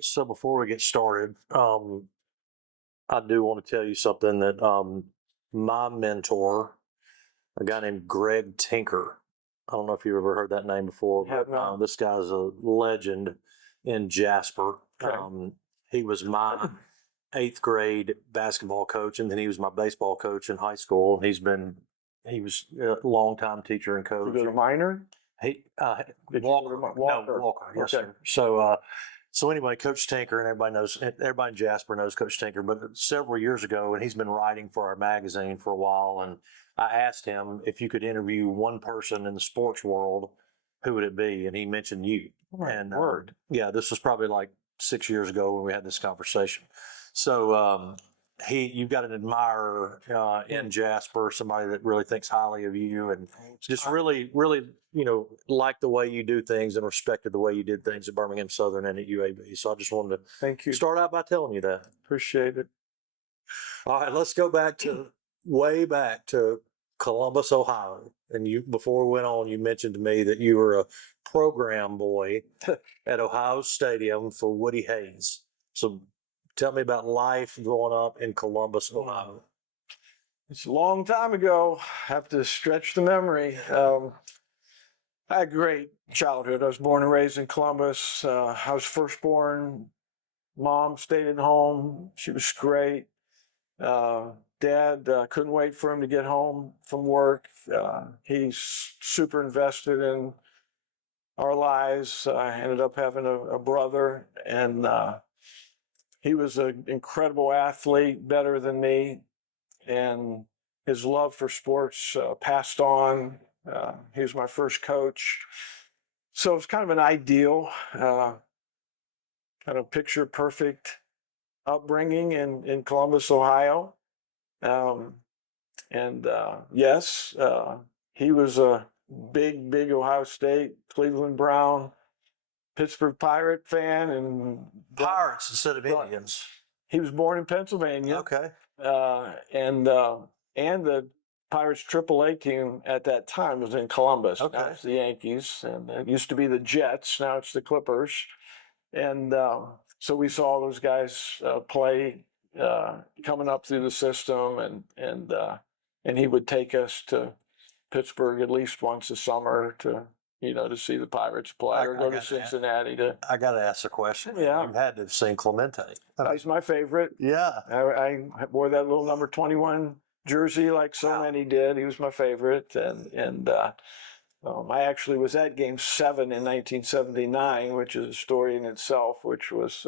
So before we get started, I do want to tell you something that my mentor, a guy named Greg Tinker, I don't know if you've ever heard that name before, Have but not. this guy's a legend in Jasper. Okay. He was my eighth grade basketball coach, and then he was my baseball coach in high school. He was a longtime teacher and You coach. go to minor? He Did you Walker, go to no, Walker, yes, Okay. sir. So anyway, Coach Tinker, and everybody in Jasper knows Coach Tinker, but several years ago, and he's been writing for our magazine for a while, and I asked him if you could interview one person in the sports world, who would it be? And he mentioned you. My And word. yeah, this was probably like 6 years ago when we had this conversation. So you've got an admirer in Jasper, somebody that really thinks highly of you, and just really, really, liked the way you do things and respected the way you did things at Birmingham Southern and at UAB. So I just wanted Thank to you. start out by telling you that. Appreciate it. All right, let's go back to way back to Columbus, Ohio. And before we went on, you mentioned to me that you were a program boy at Ohio Stadium for Woody Hayes. So tell me about life growing up in Columbus, Ohio. It's a long time ago. Have to stretch the memory. I had a great childhood. I was born and raised in Columbus. I was firstborn. Mom stayed at home. She was great. Dad couldn't wait for him to get home from work. He's super invested in our lives. I ended up having a brother, and he was an incredible athlete, better than me, and his love for sports passed on. He was my first coach. So it's kind of an ideal, kind of picture perfect upbringing in Columbus, Ohio. Yes, he was a big Ohio State, Cleveland Brown, Pittsburgh Pirate fan, and Pirates instead of Indians. he was born in Pennsylvania. Okay. And the Pirates AAA team at that time was in Columbus. Okay. Now it's the Yankees, and it used to be the Jets. Now it's the Clippers. And so we saw those guys play coming up through the system, and he would take us to Pittsburgh at least once a summer to see the Pirates play, or go to Cincinnati to. I got to ask a question. Yeah. You had to have seen Clemente. He's my favorite. Yeah. I wore that little number 21 jersey like so many did. He was my favorite, and I actually was at Game 7 in 1979, which is a story in itself, which was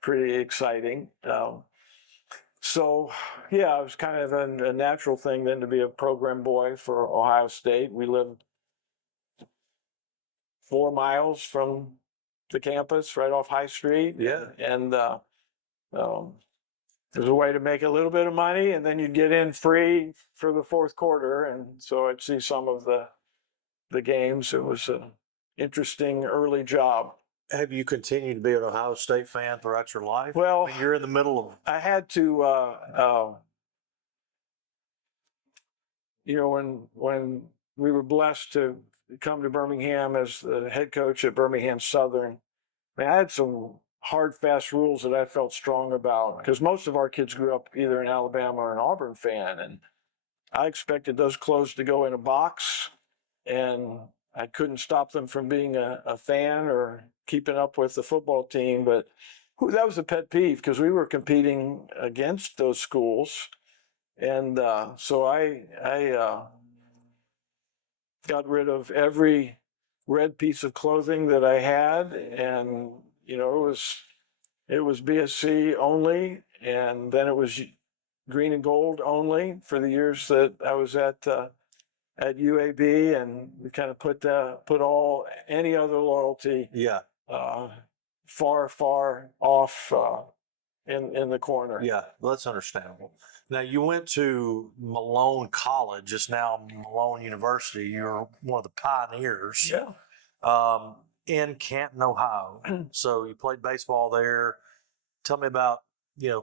pretty exciting. So, yeah, it was kind of a natural thing then to be a program boy for Ohio State. We lived 4 miles from the campus, right off High Street. Yeah. And there's a way to make a little bit of money, and then you'd get in free for the fourth quarter. And so I'd see some of the games. It was an interesting early job. Have you continued to be an Ohio State fan throughout your life? Well, I mean, you're in the middle of. I had to, when we were blessed to come to Birmingham as the head coach at Birmingham Southern, I had some hard, fast rules that I felt strong about, because most of our kids grew up either in Alabama or an Auburn fan, and I expected those clothes to go in a box, and I couldn't stop them from being a fan or keeping up with the football team. But that was a pet peeve, because we were competing against those schools. And so I got rid of every red piece of clothing that I had, and it was BSC only, and then it was green and gold only for the years that I was at UAB, and we kind of put any other loyalty far off in the corner. Yeah, well, that's understandable. Now, you went to Malone College, it's now Malone University. You're one of the pioneers. Yeah. In Canton, Ohio. So you played baseball there. Tell me about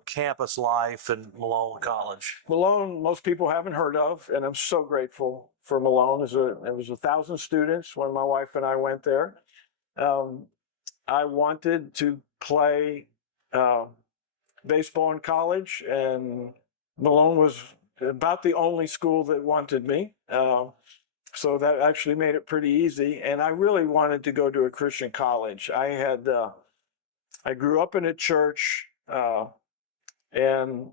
campus life in Malone College. Malone, most people haven't heard of, and I'm so grateful for Malone. It was 1,000 students when my wife and I went there. I wanted to play baseball in college, and Malone was about the only school that wanted me. So that actually made it pretty easy. And I really wanted to go to a Christian college. I grew up in a church, and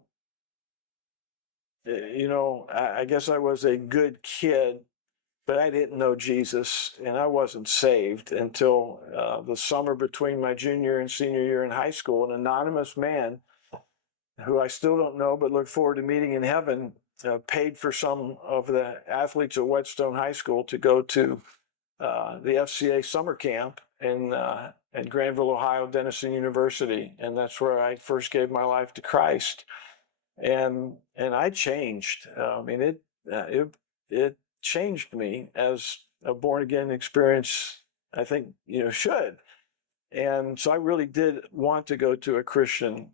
I guess I was a good kid, but I didn't know Jesus, and I wasn't saved until the summer between my junior and senior year in high school. An anonymous man, who I still don't know but look forward to meeting in heaven, paid for some of the athletes at Whetstone High School to go to the FCA summer camp in Granville, Ohio, Denison University, and that's where I first gave my life to Christ, and I changed. I mean, it changed me, as a born again experience, I think, should. And so I really did want to go to a Christian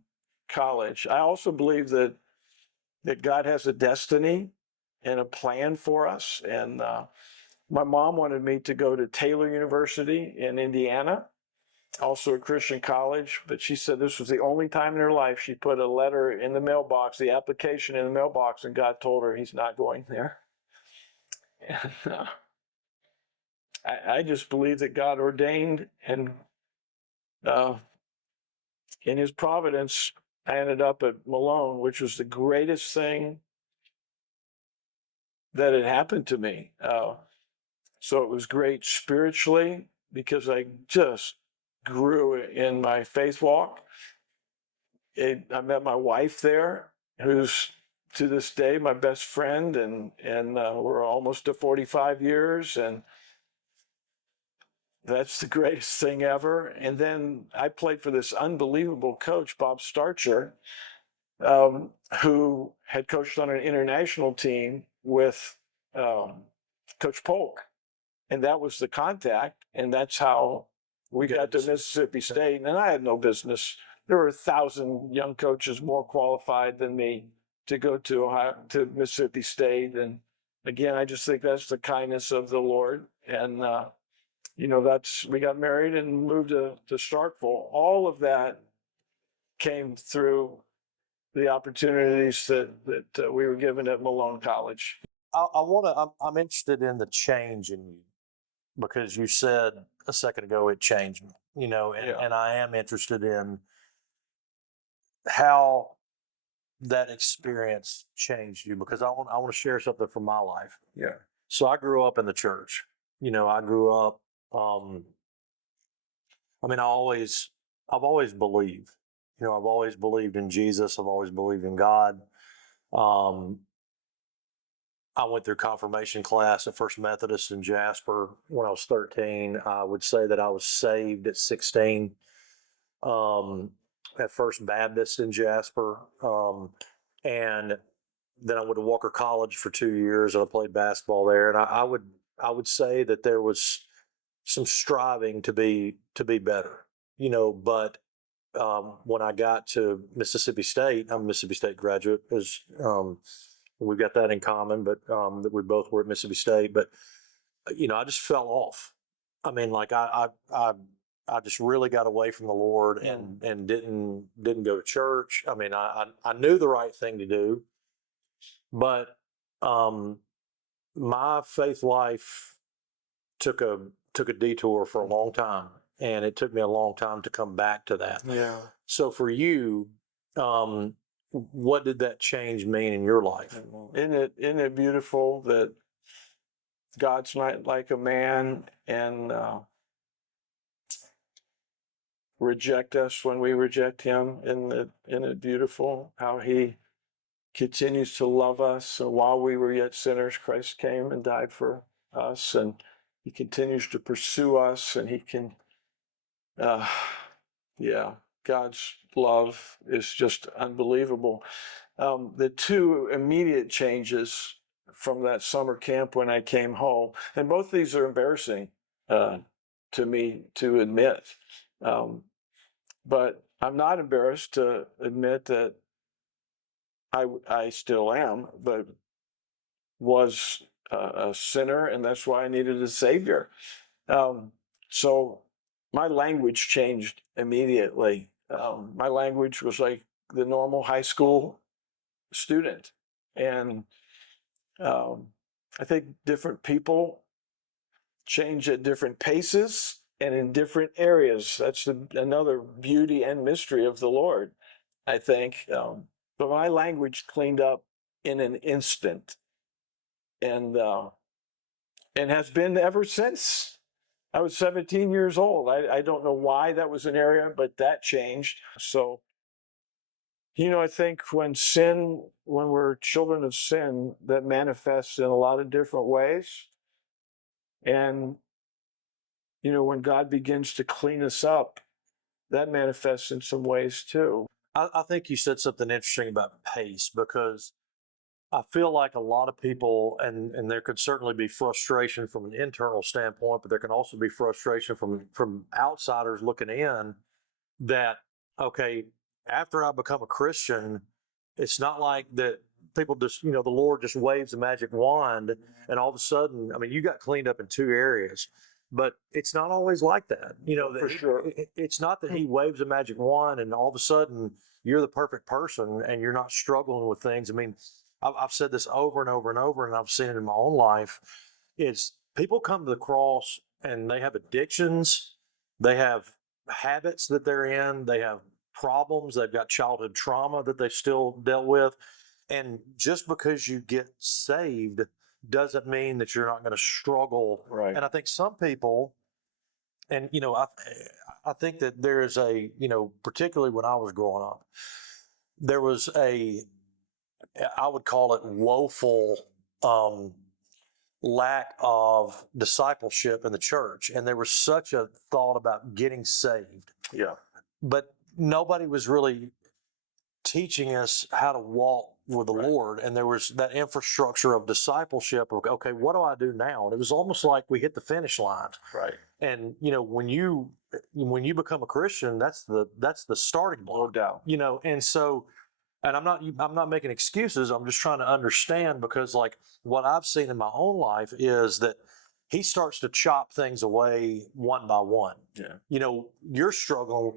college. I also believe that God has a destiny and a plan for us. And my mom wanted me to go to Taylor University in Indiana, also a Christian college, but she said this was the only time in her life she put a letter in the mailbox, the application in the mailbox, and God told her he's not going there. And I just believe that God ordained, and in his providence, I ended up at Malone, which was the greatest thing that had happened to me. So it was great spiritually, because I just grew in my faith walk. I met my wife there, who's to this day my best friend, and we're almost to 45 years, and that's the greatest thing ever. And then I played for this unbelievable coach, Bob Starcher, who had coached on an international team with Coach Polk. And that was the contact, and that's how we got to Mississippi State. And I had no business. There were 1,000 young coaches more qualified than me to go to Mississippi State. And again, I just think that's the kindness of the Lord. And we got married and moved to Starkville. All of that came through the opportunities that we were given at Malone College. I'm interested in the change in you, because you said a second ago it changed me, and I am interested in how that experience changed you, because I want to share something from my life. Yeah. So I grew up in the church. I grew up. I've always believed. I've always believed in Jesus. I've always believed in God. I went through confirmation class at First Methodist in Jasper when I was 13. I would say that I was saved at 16. At First Baptist in Jasper. And then I went to Walker College for 2 years, and I played basketball there. And I would say that there was some striving to be better, but when I got to Mississippi State, I'm a Mississippi State graduate, as we've got that in common, but that we both were at Mississippi State. But I just fell off. I mean, like I just really got away from the Lord, and didn't go to church. I mean, I knew the right thing to do, but my faith life took a detour for a long time, and it took me a long time to come back to that. Yeah. So for you, what did that change mean in your life? Isn't it beautiful that God's not like a man and reject us when we reject him? Isn't it beautiful how he continues to love us? So while we were yet sinners, Christ came and died for us, and he continues to pursue us, and he can, God's love is just unbelievable. The two immediate changes from that summer camp when I came home, and both these are embarrassing to me to admit, but I'm not embarrassed to admit that I still am, but was a sinner, and that's why I needed a Savior. So my language changed immediately. My language was like the normal high school student. And I think different people change at different paces and in different areas. That's another beauty and mystery of the Lord, I think. But my language cleaned up in an instant, and has been ever since. I was 17 years old. I don't know why that was an area, but that changed. So, I think when we're children of sin, that manifests in a lot of different ways. And, when God begins to clean us up, that manifests in some ways too. I think you said something interesting about pace, because I feel like a lot of people, and there could certainly be frustration from an internal standpoint, but there can also be frustration from outsiders looking in, that, okay, after I become a Christian, it's not like that people just, the Lord just waves a magic wand and all of a sudden, I mean, you got cleaned up in two areas, but it's not always like that. For sure. It's not that he waves a magic wand and all of a sudden you're the perfect person and you're not struggling with things. I mean, I've said this over and over and over, and I've seen it in my own life, is people come to the cross and they have addictions, they have habits that they're in, they have problems, they've got childhood trauma that they've still dealt with. And just because you get saved doesn't mean that you're not going to struggle. Right. And I think some people, and I think that there is a, particularly when I was growing up, there was I would call it woeful lack of discipleship in the church. And there was such a thought about getting saved. Yeah. But nobody was really teaching us how to walk with the Right. Lord. And there was that infrastructure of discipleship of, okay, what do I do now? And it was almost like we hit the finish line. Right. And, when you become a Christian, that's the starting block. No doubt. And so, and I'm not making excuses. I'm just trying to understand, because like what I've seen in my own life is that he starts to chop things away one by one. Yeah. Your struggle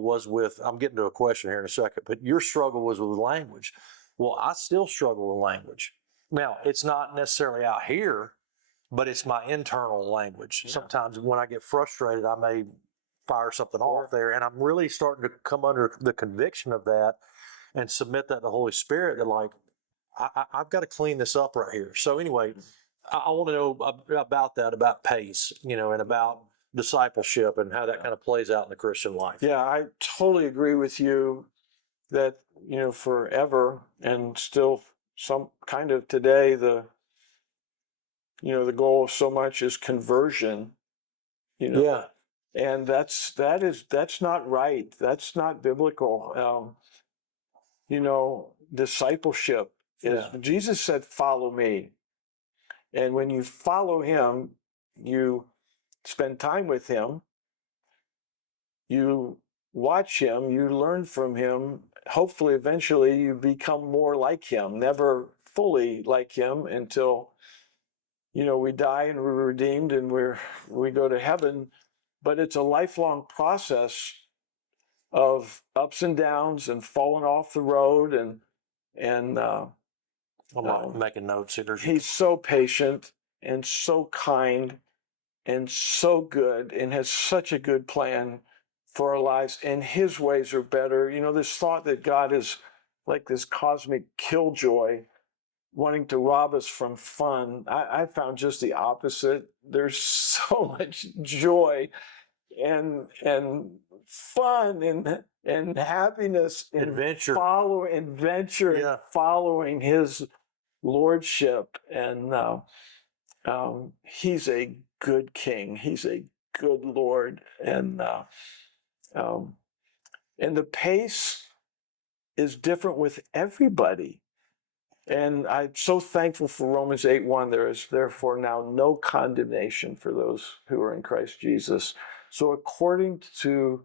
was with, I'm getting to a question here in a second, but your struggle was with language. Well, I still struggle with language. Now, it's not necessarily out here, but it's my internal language. Yeah. Sometimes when I get frustrated, I may fire something off there, and I'm really starting to come under the conviction of that and submit that to the Holy Spirit, that like, I've got to clean this up right here. So anyway, I want to know about that, about pace, and about discipleship and how that kind of plays out in the Christian life. Yeah, I totally agree with you that, forever and still some kind of today, the goal of so much is conversion, Yeah. and that's not right. That's not biblical. Discipleship is, Yeah. Jesus said, follow me. And when you follow him, you spend time with him, you watch him, you learn from him. Hopefully, eventually, you become more like him, never fully like him until, we die and we're redeemed and we go to heaven. But it's a lifelong process of ups and downs and falling off the road. And I'm making notes here. he's so patient and so kind and so good and has such a good plan for our lives, and his ways are better. This thought that God is like this cosmic killjoy wanting to rob us from fun, I found just the opposite. There's so much joy and fun and happiness in Adventure. adventure Yeah. and following his lordship. And he's a good king. He's a good Lord. And the pace is different with everybody. And I'm so thankful for Romans 8:1. There is therefore now no condemnation for those who are in Christ Jesus. So according to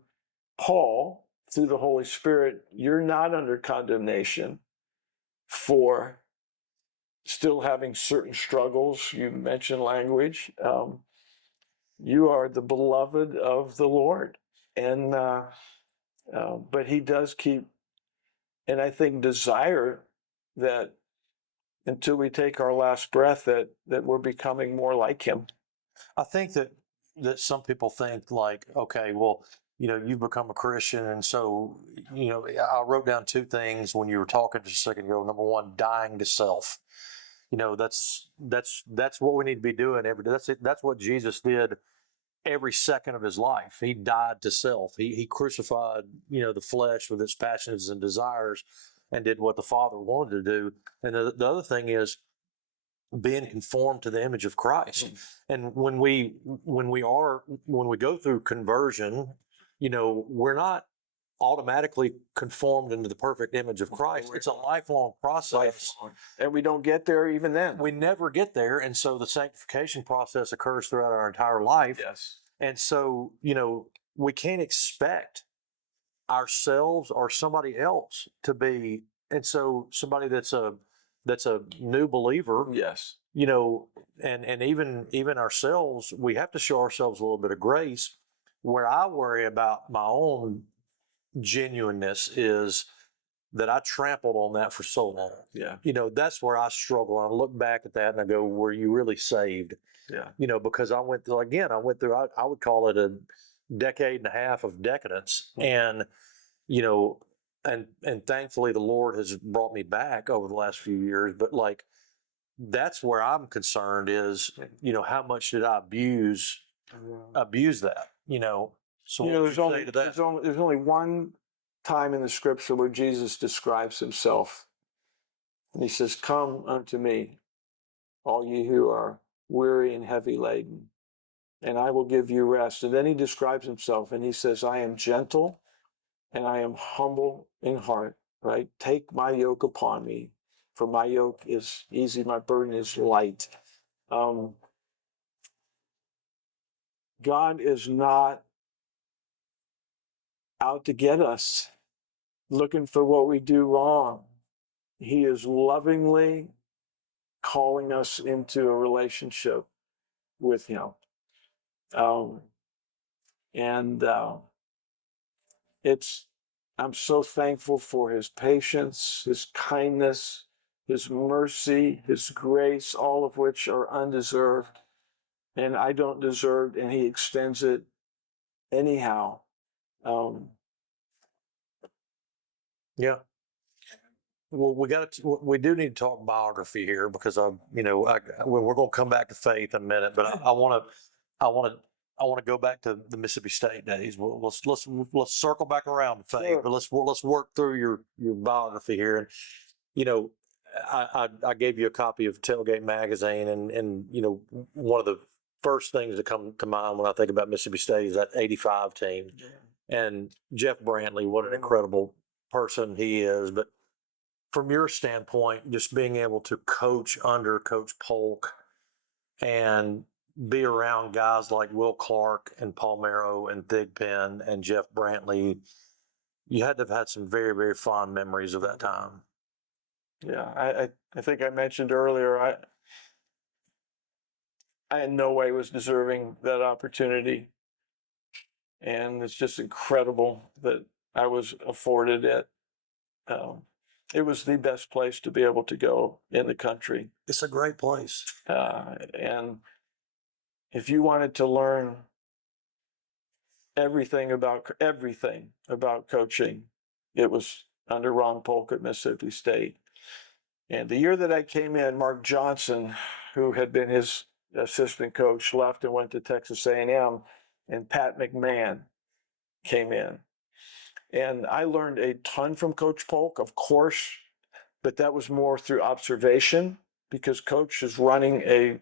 Paul, through the Holy Spirit, you're not under condemnation for still having certain struggles. You mentioned language. You are the beloved of the Lord. And But he does keep, and I think desire that until we take our last breath, that we're becoming more like him. I think that some people think like, okay, well, you've become a Christian, and so I wrote down two things when you were talking just a second ago. Number one, dying to self. That's what we need to be doing every day. That's what Jesus did every second of his life. He died to self. He crucified the flesh with its passions and desires, and did what the Father wanted to do. And the other thing is being conformed to the image of Christ. And when we go through conversion, we're not automatically conformed into the perfect image of Christ. It's a lifelong process. And we don't get there even then. We never get there. And so the sanctification process occurs throughout our entire life. Yes. And so, we can't expect ourselves or somebody else to be, and so somebody that's a new believer, Yes. and even ourselves, we have to show ourselves a little bit of grace. Where I worry about my own genuineness is that I trampled on that for so long. Yeah. That's where I struggle. I look back at that and I go, were you really saved? Yeah. Because I went through, I would call it a decade and a half of decadence. And, and thankfully the Lord has brought me back over the last few years. But like, that's where I'm concerned is, how much did I abuse that, So what would you say to that? There's only one time in the scripture where Jesus describes himself. And he says, "Come unto me, all ye who are weary and heavy laden, and I will give you rest." And then he describes himself and he says, "I am gentle and I am humble in heart," right? "Take my yoke upon me, for my yoke is easy, my burden is light." God is not out to get us, looking for what we do wrong. He is lovingly calling us into a relationship with him. I'm so thankful for his patience, his kindness, his mercy, his grace, all of which are undeserved. And I don't deserve, and he extends it anyhow. Yeah. Well, we do need to talk biography here because we're going to come back to faith in a minute, but I want to go back to the Mississippi State days. Let's circle back around to faith, Sure. but let's work through your biography here. And I gave you a copy of Talegate magazine, and one of the first things that come to mind when I think about Mississippi State is that '85 team, and Jeff Brantley. What an incredible person he is, but from your standpoint, just being able to coach under Coach Polk and be around guys like Will Clark and Paul Marrow and Thigpen and Jeff Brantley, you had to have had some very, very fond memories of that time. Yeah, I think I mentioned earlier, I in no way was deserving that opportunity. And it's just incredible that I was afforded it. It was the best place to be able to go in the country. It's a great place. And if you wanted to learn everything about coaching, it was under Ron Polk at Mississippi State. And the year that I came in, Mark Johnson, who had been his assistant coach, left and went to Texas A&M, and Pat McMahon came in. And I learned a ton from Coach Polk, of course, but that was more through observation because Coach is running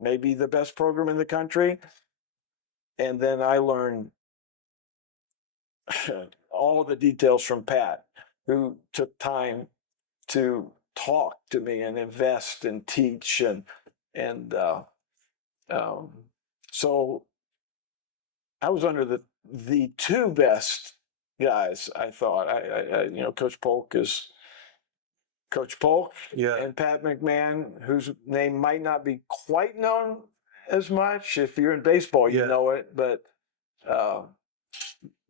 maybe the best program in the country. And then I learned all of the details from Pat, who took time to talk to me and invest and teach. So I was under the two best guys, I thought. Coach Polk is Coach Polk, Yeah. and Pat McMahon, whose name might not be quite known as much. If you're in baseball, you Yeah. know it, but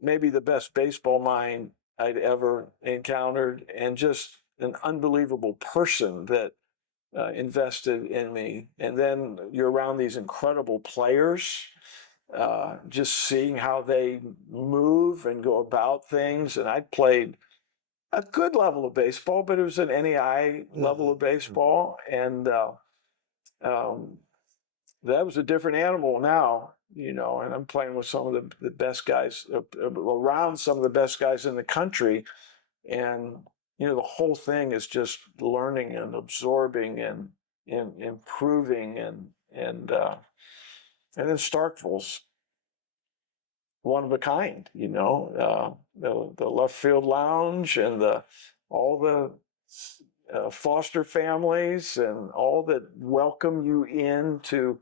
maybe the best baseball mind I'd ever encountered, and just an unbelievable person that invested in me. And then you're around these incredible players, just seeing how they move and go about things. And I played a good level of baseball, but it was an NAI level of baseball. And that was a different animal now, and I'm playing with some of the best guys, around some of the best guys in the country. And, the whole thing is just learning and absorbing and improving. And then Starkville's one of a kind, the left field lounge and all the foster families and all that welcome you into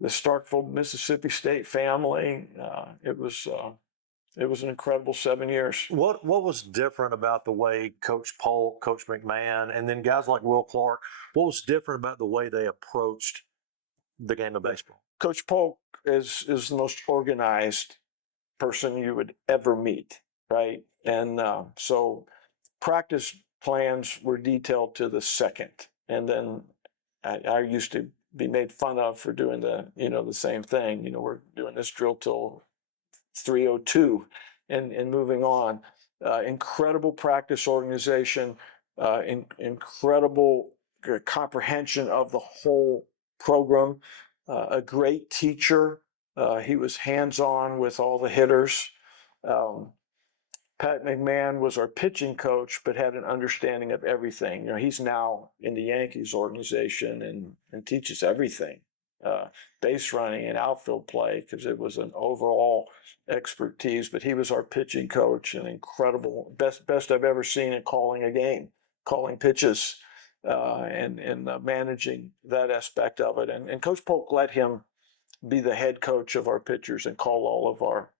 the Starkville, Mississippi State family. It was an incredible 7 years. What was different about the way Coach Polk, Coach McMahon, and then guys like Will Clark? What was different about the way they approached the game of baseball? Coach Polk is the most organized person you would ever meet, right? And so practice plans were detailed to the second. And then I used to be made fun of for doing the same thing. We're doing this drill till 3:02 and moving on. Incredible practice organization, incredible comprehension of the whole program, a great teacher. He was hands-on with all the hitters. Pat McMahon was our pitching coach, but had an understanding of everything. He's now in the Yankees organization and teaches everything, base running and outfield play, because it was an overall expertise. But he was our pitching coach, and incredible, best I've ever seen in calling a game, calling pitches, and managing that aspect of it. And Coach Polk let him be the head coach of our pitchers and call all of our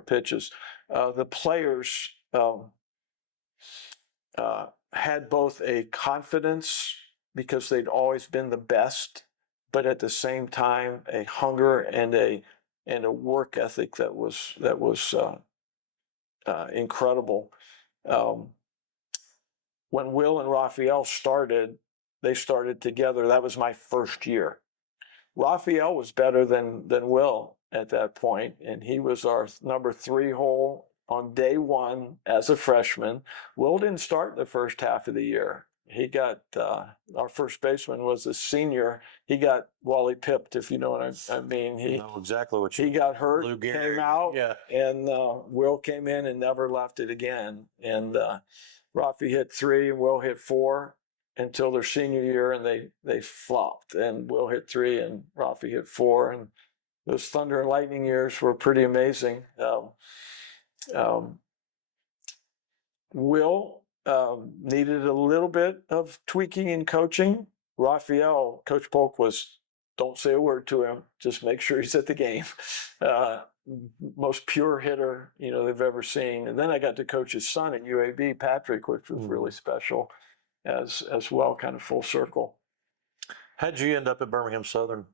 pitches. The players had both a confidence because they'd always been the best, but at the same time a hunger and a work ethic that was incredible. When Will and Raphael started, they started together. That was my first year. Raphael was better than Will at that point, and he was our number 3 hole on day one as a freshman. Will didn't start the first half of the year. He got our first baseman was a senior. He got Wally pipped, if you know what I mean. I know exactly what you He got hurt, Lou came Gehrig, out, yeah. and Will came in and never left it again. And Rafi hit 3 and Will hit 4 until their senior year, and they flopped. And Will hit 3 and Rafi hit 4. And those thunder and lightning years were pretty amazing. Will needed a little bit of tweaking in coaching. Raphael, Coach Polk was, don't say a word to him, just make sure he's at the game. Most pure hitter they've ever seen. And then I got to coach his son at UAB, Patrick, which was really special as well, kind of full circle. How'd you end up at Birmingham Southern?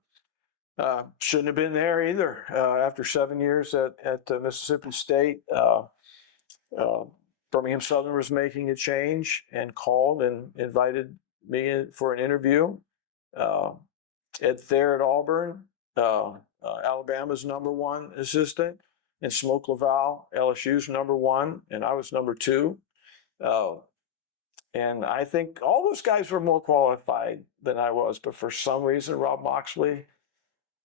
Shouldn't have been there either. After 7 years at Mississippi State, Birmingham Southern was making a change and called and invited me in for an interview. At Auburn, Alabama's number 1 assistant, and Smoke Laval, LSU's number 1, and I was number 2. And I think all those guys were more qualified than I was, but for some reason, Rob Moxley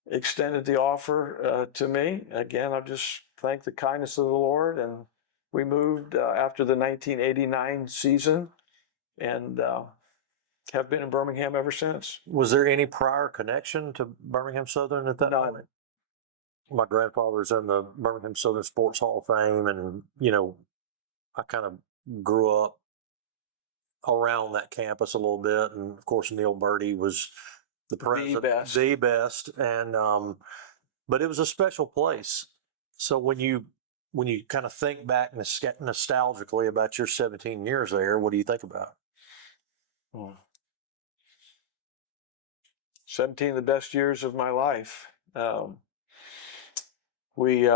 extended the offer to me. Again, I just thank the kindness of the Lord, and we moved after the 1989 season, and have been in Birmingham ever since. Was there any prior connection to Birmingham Southern at that point? My grandfather's in the Birmingham Southern Sports Hall of Fame, and I kind of grew up around that campus a little bit, and of course Neil Birdie was the best, and but it was a special place. So when you kind of think back nostalgically about your 17 years there, what do you think about? 17 of the best years of my life. We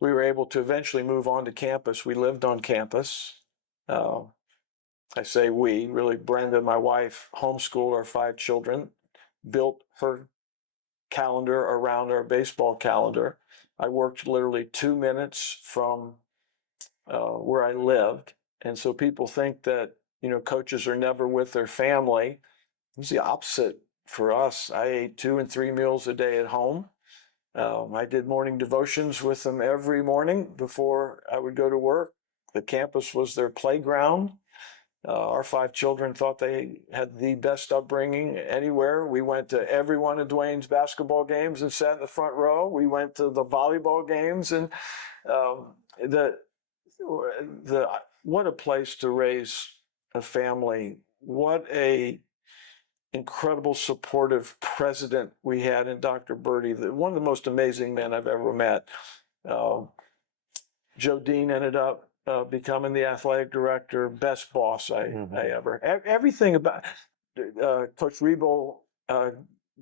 we were able to eventually move on to campus. We lived on campus. I say we, really Brenda, my wife, homeschooled our 5 children, built her calendar around our baseball calendar. I worked literally 2 minutes from where I lived. And so people think that, coaches are never with their family. It was the opposite for us. I ate 2 and 3 meals a day at home. I did morning devotions with them every morning before I would go to work. The campus was their playground. Our 5 children thought they had the best upbringing anywhere. We went to every one of Dwayne's basketball games and sat in the front row. We went to the volleyball games, and what a place to raise a family. What a incredible supportive president we had in Dr. Birdie, one of the most amazing men I've ever met. Joe Dean ended up becoming the athletic director, best boss I ever. Everything about Coach Rebo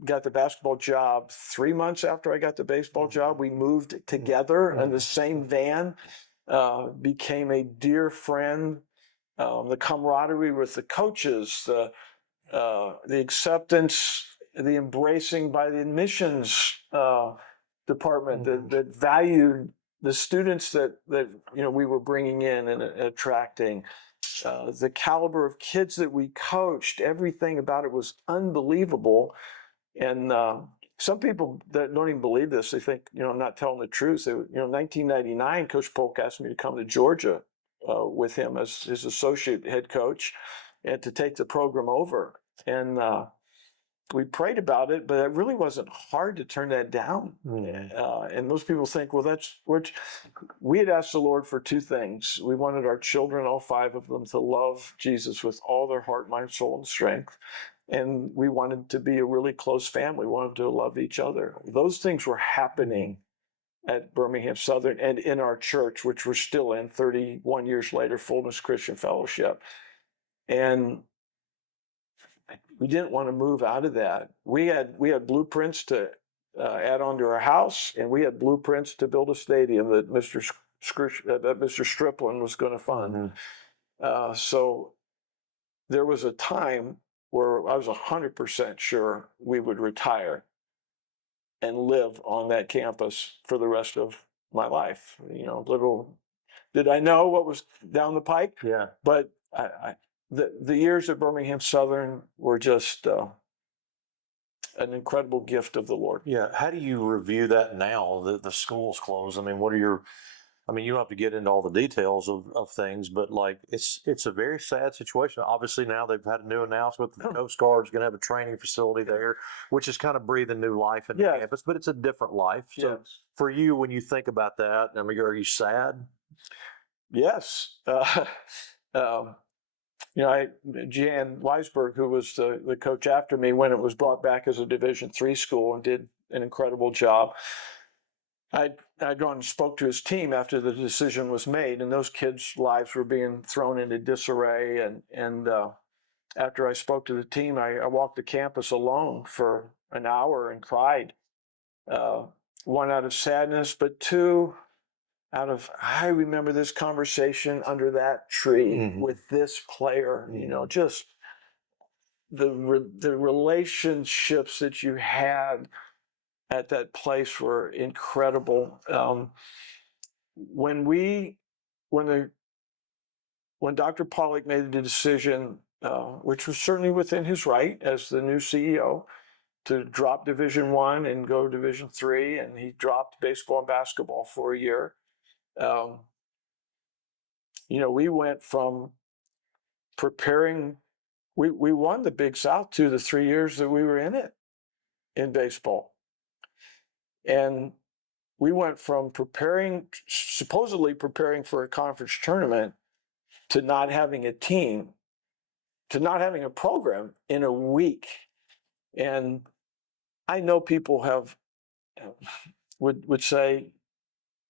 got the basketball job 3 months after I got the baseball job. We moved together in the same van, became a dear friend. The camaraderie with the coaches, the acceptance, the embracing by the admissions department that valued the students that we were bringing in and attracting, the caliber of kids that we coached, everything about it was unbelievable. And some people that don't even believe this, they think I'm not telling the truth. 1999, Coach Polk asked me to come to Georgia with him as his associate head coach and to take the program over. And we prayed about it, but it really wasn't hard to turn that down. And most people think, well, we had asked the Lord for 2 things. We wanted our children, all 5 of them, to love Jesus with all their heart, mind, soul, and strength. And we wanted to be a really close family. We wanted to love each other. Those things were happening at Birmingham Southern and in our church, which we're still in 31 years later, Fullness Christian Fellowship. And we didn't want to move out of that. We had blueprints to add on to our house, and we had blueprints to build a stadium that Mr. Striplin was going to fund. So there was a time where I was 100% sure we would retire and live on that campus for the rest of my life. Little did I know what was down the pike. Yeah. But the years at Birmingham Southern were just an incredible gift of the Lord. Yeah. How do you review that now that the school's closed? I mean, you don't have to get into all the details of things, but it's a very sad situation. Obviously now they've had a new announcement that the Coast Guard's going to have a training facility there, which is kind of breathing new life into campus, but it's a different life. So for you, when you think about that, I mean, are you sad? Yes. Jan Weisberg, who was the coach after me when it was brought back as a Division III school and did an incredible job. I'd gone and spoke to his team after the decision was made, and those kids' lives were being thrown into disarray. And after I spoke to the team, I walked the campus alone for an hour and cried. 1, out of sadness, but 2, I remember this conversation under that tree with this player, just the relationships that you had at that place were incredible. When Dr. Pollock made the decision, which was certainly within his right as the new CEO, to drop Division I and go Division III, and he dropped baseball and basketball for a year. We went from preparing. We won the Big South 2 to 3 years that we were in it in baseball. And we went from supposedly preparing for a conference tournament, to not having a team, to not having a program in a week. And I know people would say,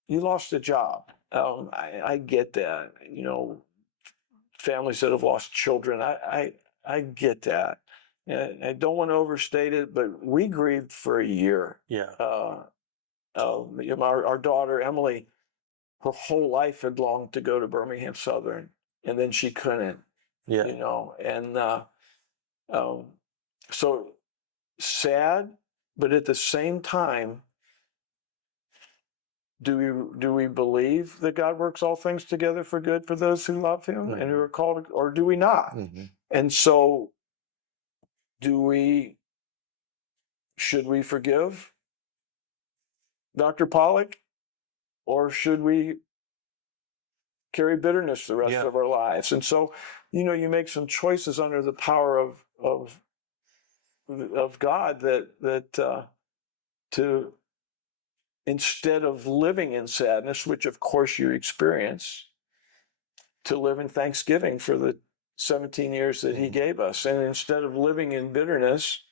you lost a job. I get that. Families that have lost children, I get that. I don't want to overstate it, but we grieved for a year. Yeah. Our daughter Emily her whole life had longed to go to Birmingham Southern, and then she couldn't, Yeah. and so sad, but at the same time, do we believe that God works all things together for good for those who love Him and who are called, or do we not? And so, should we forgive Dr. Pollock, or should we carry bitterness the rest of our lives? And so, you make some choices under the power of God that to, instead of living in sadness, which of course you experience, to live in thanksgiving for the 17 years that He gave us. And instead of living in bitterness,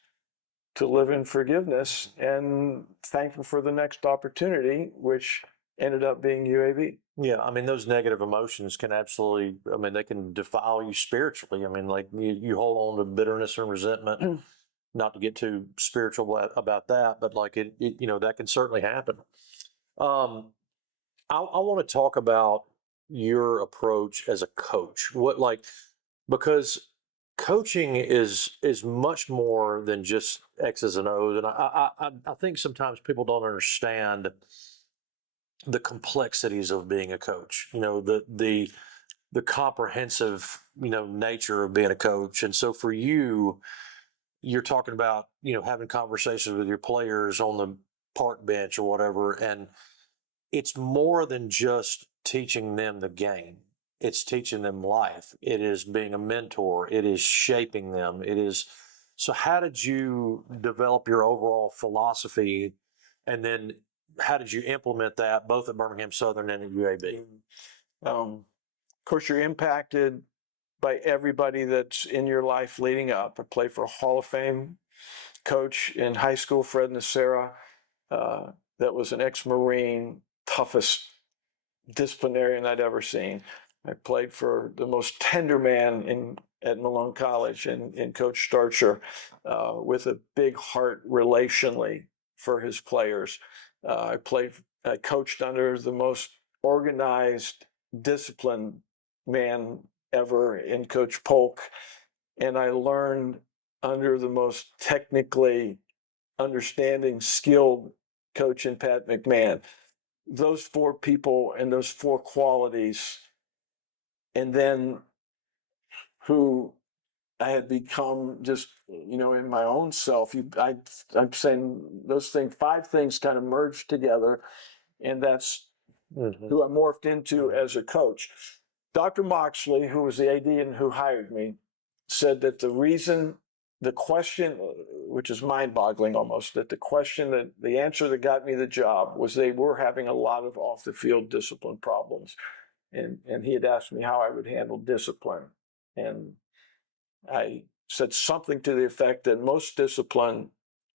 to live in forgiveness and thankful for the next opportunity, which ended up being UAB. Yeah, I mean, those negative emotions can absolutely, I mean, they can defile you spiritually. I mean, like you hold on to bitterness and resentment, not to get too spiritual about that, but like it that can certainly happen. I want to talk about your approach as a coach. Because coaching is much more than just X's and O's, and I think sometimes people don't understand the complexities of being a coach. The comprehensive nature of being a coach, and so for you, you're talking about having conversations with your players on the park bench or whatever, and it's more than just teaching them the game. It's teaching them life. It is being a mentor. It is shaping them. It is. So how did you develop your overall philosophy, and then how did you implement that both at Birmingham Southern and at UAB? Of course, you're impacted by everybody that's in your life leading up. I played for a Hall of Fame coach in high school, Fred Nacera, that was an ex-Marine, toughest disciplinarian I'd ever seen. I played for the most tender man at Malone College in Coach Starcher, with a big heart relationally for his players. I coached under the most organized, disciplined man ever in Coach Polk, and I learned under the most technically understanding, skilled coach in Pat McMahon. Those four people and those four qualities, and then who I had become just, in my own self. I'm saying those things, 5 things kind of merged together, and that's who I morphed into as a coach. Dr. Moxley, who was the AD and who hired me, said that the question, which is mind-boggling almost, that the answer that got me the job was they were having a lot of off-the-field discipline problems. And he had asked me how I would handle discipline. And I said something to the effect that most discipline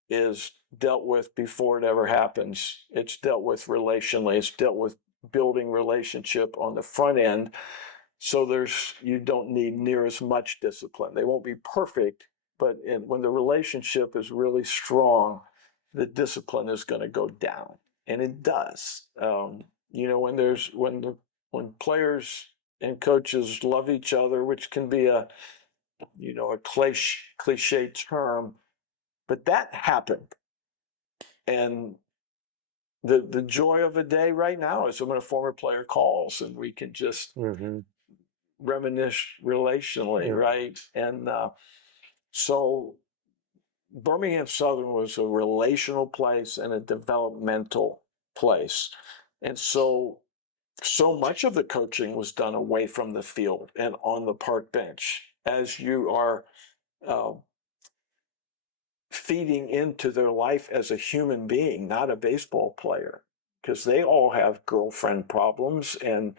is dealt with before it ever happens. It's dealt with relationally. It's dealt with building relationship on the front end. So you don't need near as much discipline. They won't be perfect, but when the relationship is really strong, the discipline is going to go down, and it does. When players and coaches love each other, which can be a cliche term, but that happened. And the joy of a day right now is when a former player calls and we can just reminisce relationally, right? And so Birmingham Southern was a relational place and a developmental place. And so much of the coaching was done away from the field and on the park bench as you are feeding into their life as a human being, not a baseball player, because they all have girlfriend problems and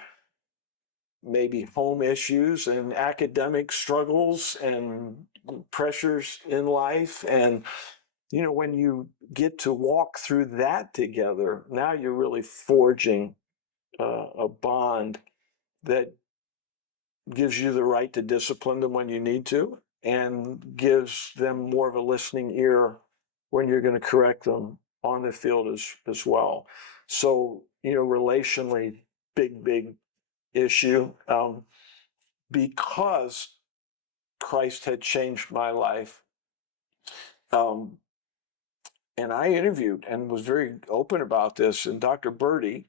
maybe home issues and academic struggles and pressures in life. And, when you get to walk through that together, now you're really forging a bond that gives you the right to discipline them when you need to, and gives them more of a listening ear when you're going to correct them on the field as well. So, relationally, big issue, because Christ had changed my life. And I interviewed and was very open about this, and Dr. Birdie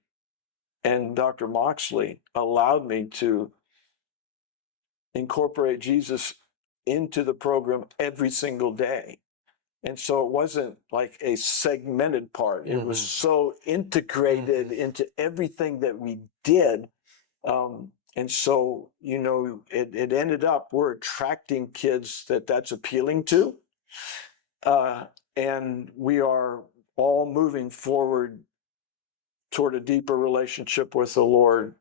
and Dr. Moxley allowed me to incorporate Jesus into the program every single day. And so it wasn't like a segmented part. It was so integrated into everything that we did. And so, it ended up, we're attracting kids that's appealing to. And we are all moving forward toward a deeper relationship with the Lord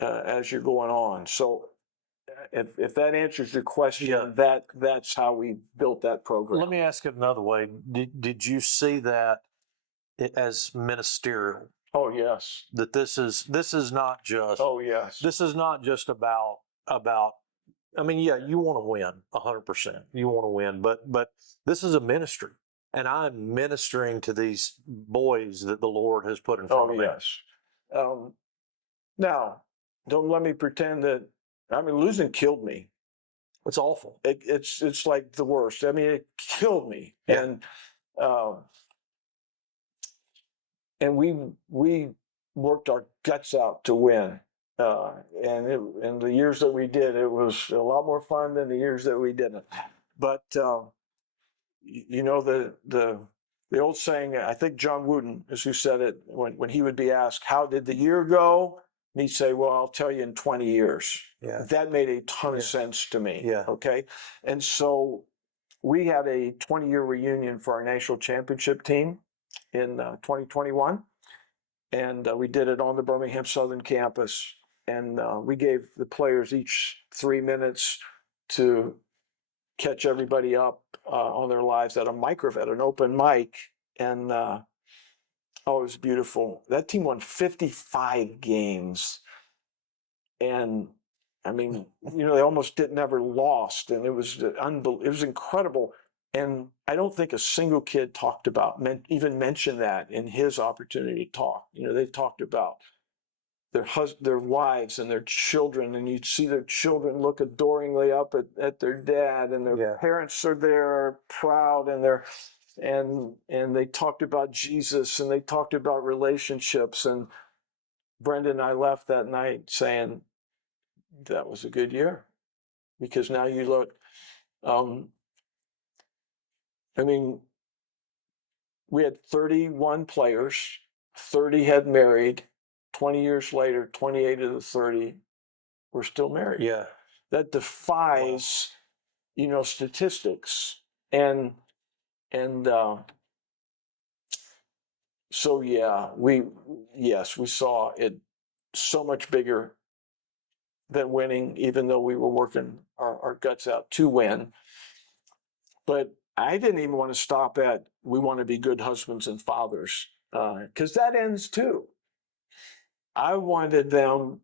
as you're going on. So if that answers your question, that's how we built that program. Let me ask it another way. Did you see that as ministerial? Oh yes. That this is not just. Oh yes. This is not just about. I mean, yeah, you want to win 100%. You want to win, but this is a ministry, and I'm ministering to these boys that the Lord has put in front of me. Oh yes. Now, don't let me pretend that. I mean, losing killed me. It's awful. It's like the worst. I mean, it killed me, Yeah. and we worked our guts out to win. And in the years that we did, it was a lot more fun than the years that we didn't. But the old saying, I think John Wooden is who said it when he would be asked, "How did the year go?" And he'd say, "Well, I'll tell you in 20 years." Yeah. That made a ton of sense to me. Yeah. Okay. And so we had a 20-year reunion for our national championship team in 2021. And we did it on the Birmingham Southern campus. And we gave the players each 3 minutes to catch everybody up on their lives at an open mic. And it was beautiful. That team won 55 games. And I mean, they almost never lost. And it was incredible. And I don't think a single kid even mentioned that in his opportunity to talk. They talked about their wives and their children, and you'd see their children look adoringly up at their dad, and their parents are there proud, and they talked about Jesus, and they talked about relationships. And Brenda and I left that night saying that was a good year, because now you look. I mean, we had 31 players, 30 had married. 20 years later, 28 of the 30 were still married. Yeah. That defies, statistics. And so, yeah, we saw it so much bigger than winning, even though we were working our guts out to win. But I didn't even want to stop at, we want to be good husbands and fathers, because that ends too. I wanted them